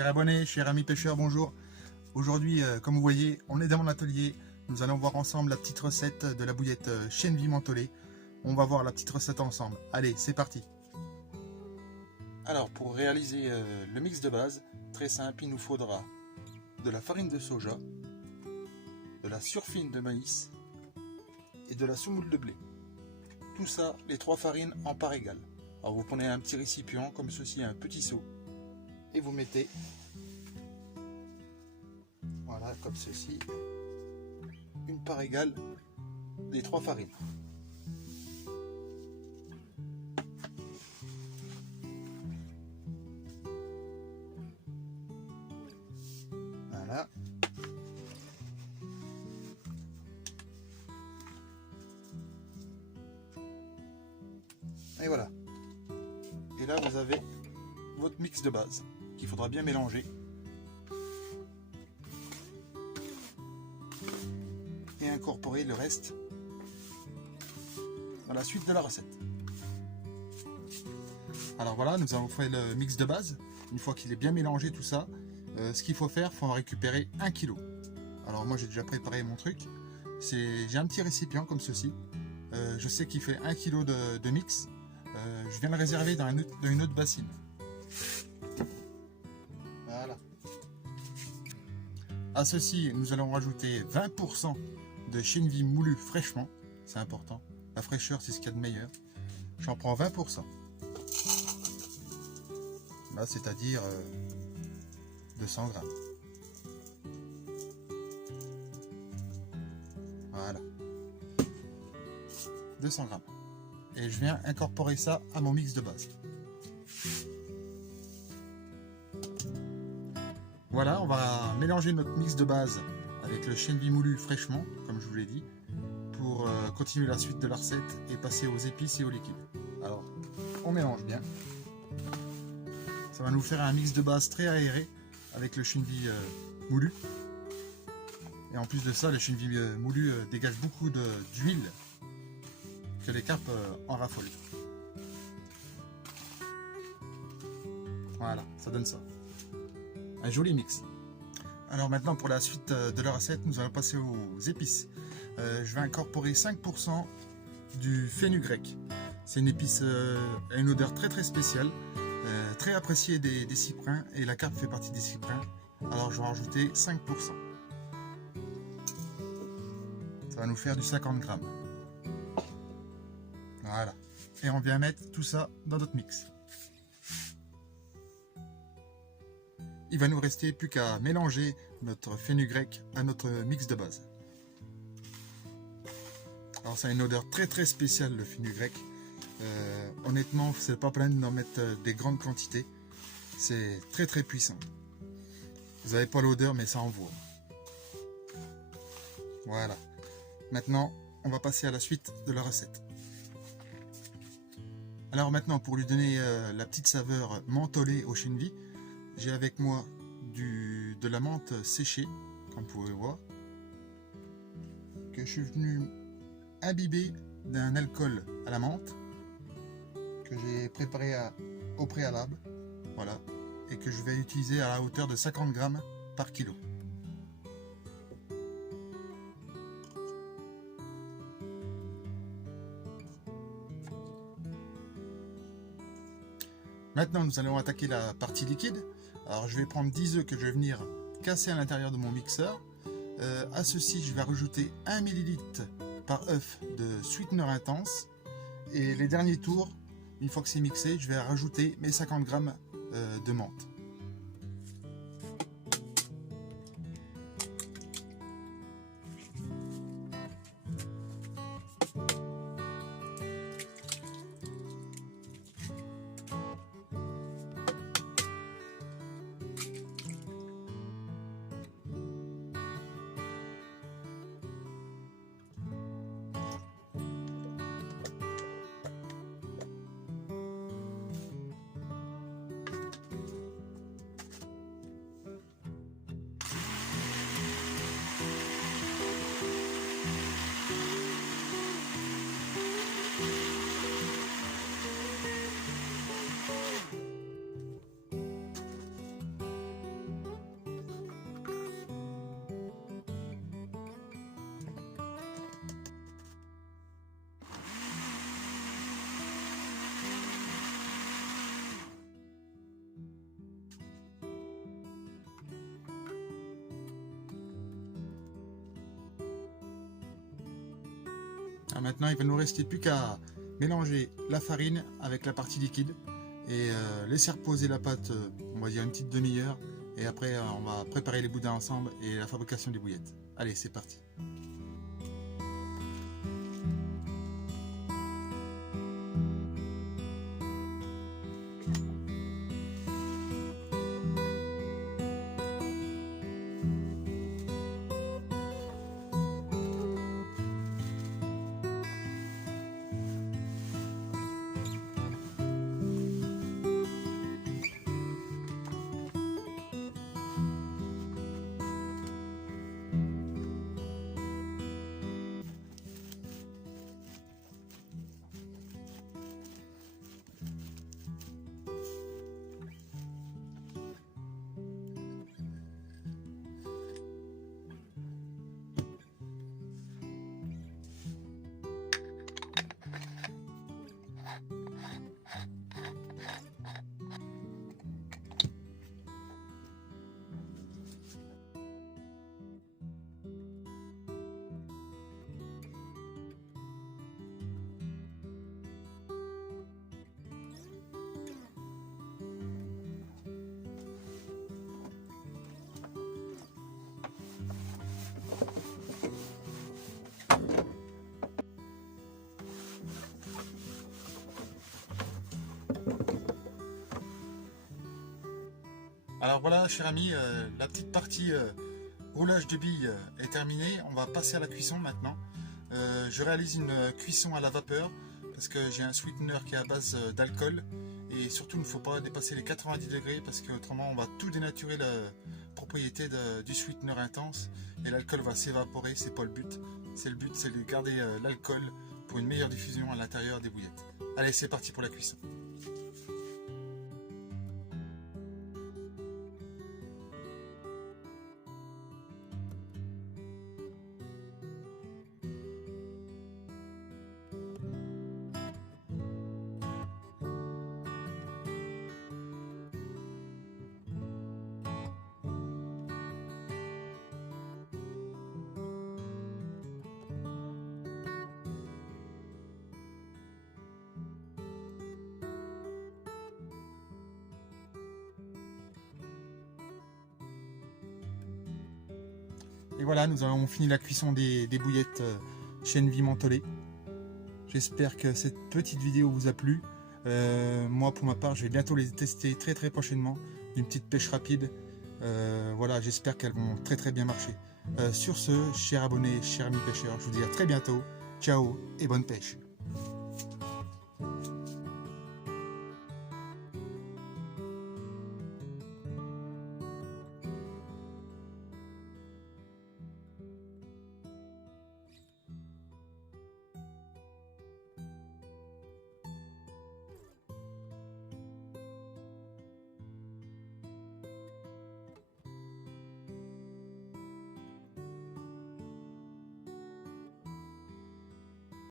Chers abonnés, chers amis pêcheurs, bonjour. Aujourd'hui, comme vous voyez, on est dans mon atelier. Nous allons voir ensemble la petite recette de la bouillette chêne vie mentholée. On va voir la petite recette ensemble. Allez, c'est parti. Alors, pour réaliser le mix de base, très simple, il nous faudra de la farine de soja, de la surfine de maïs et de la semoule de blé. Tout ça, les trois farines en part égale. Alors vous prenez un petit récipient comme ceci, un petit seau, et vous mettez, voilà, comme ceci, une part égale des trois farines. Voilà. Et voilà. Et là, vous avez votre mix de base qu'il faudra bien mélanger. Et incorporer le reste dans la suite de la recette. Alors voilà, nous avons fait le mix de base. Une fois qu'il est bien mélangé tout ça, ce qu'il faut faire, il faut en récupérer 1 kg. Alors moi j'ai déjà préparé mon truc. J'ai un petit récipient comme ceci. Je sais qu'il fait 1 kg de mix. Je viens le réserver dans une autre bassine. Voilà. À ceci, nous allons rajouter 20% de chêne vie moulu fraîchement. C'est important. La fraîcheur, c'est ce qu'il y a de meilleur. J'en prends 20%. Là, c'est-à-dire 200 grammes. Voilà. 200 grammes. Et je viens incorporer ça à mon mix de base. Voilà, on va mélanger notre mix de base avec le chêne vie moulu fraîchement, comme je vous l'ai dit, pour continuer la suite de la recette et passer aux épices et au liquide. Alors, on mélange bien. Ça va nous faire un mix de base très aéré avec le chêne vie moulu. Et en plus de ça, le chêne vie moulu dégage beaucoup d'huile que les carpes en raffolent. Voilà, ça donne ça. Un joli mix. Alors maintenant, pour la suite de la recette, nous allons passer aux épices. Je vais incorporer 5% du fenugrec. C'est une épice à une odeur très très spéciale, très appréciée des cyprins, et la carpe fait partie des cyprins. Alors je vais en rajouter 5%. Ça va nous faire du 50 grammes. Voilà. Et on vient mettre tout ça dans notre mix. Il va nous rester plus qu'à mélanger notre fenugrec à notre mix de base. Alors ça a une odeur très très spéciale, le fenugrec. Honnêtement, c'est pas plein d'en mettre des grandes quantités. C'est très très puissant. Vous n'avez pas l'odeur, mais ça envoie. Voilà. Maintenant, on va passer à la suite de la recette. Alors maintenant, pour lui donner la petite saveur mentholée au chêne vie, j'ai avec moi de la menthe séchée, comme vous pouvez voir, que je suis venu imbiber d'un alcool à la menthe, que j'ai préparé au préalable, voilà, et que je vais utiliser à la hauteur de 50 grammes par kilo. Maintenant, nous allons attaquer la partie liquide. Alors, je vais prendre 10 œufs que je vais venir casser à l'intérieur de mon mixeur. À ceci, je vais rajouter 1 ml par œuf de sweetener intense. Et les derniers tours, une fois que c'est mixé, je vais rajouter mes 50 grammes de menthe. Alors maintenant, il va nous rester plus qu'à mélanger la farine avec la partie liquide et laisser reposer la pâte, on va dire une petite demi-heure. Et après, on va préparer les boudins ensemble et la fabrication des bouillettes. Allez, c'est parti. Alors voilà, cher ami, la petite partie roulage de billes est terminée. On va passer à la cuisson maintenant. Je réalise une cuisson à la vapeur parce que j'ai un sweetener qui est à base d'alcool. Et surtout, il ne faut pas dépasser les 90 degrés parce qu'autrement, on va tout dénaturer la propriété du sweetener intense. Et l'alcool va s'évaporer, c'est pas le but. Le but, c'est de garder l'alcool pour une meilleure diffusion à l'intérieur des bouillettes. Allez, c'est parti pour la cuisson. Et voilà, nous avons fini la cuisson des bouillettes chène vie mentholée. J'espère que cette petite vidéo vous a plu. Moi, pour ma part, je vais bientôt les tester très prochainement. Une petite pêche rapide. Voilà, j'espère qu'elles vont très bien marcher. Sur ce, chers abonnés, chers amis pêcheurs, je vous dis à très bientôt. Ciao et bonne pêche.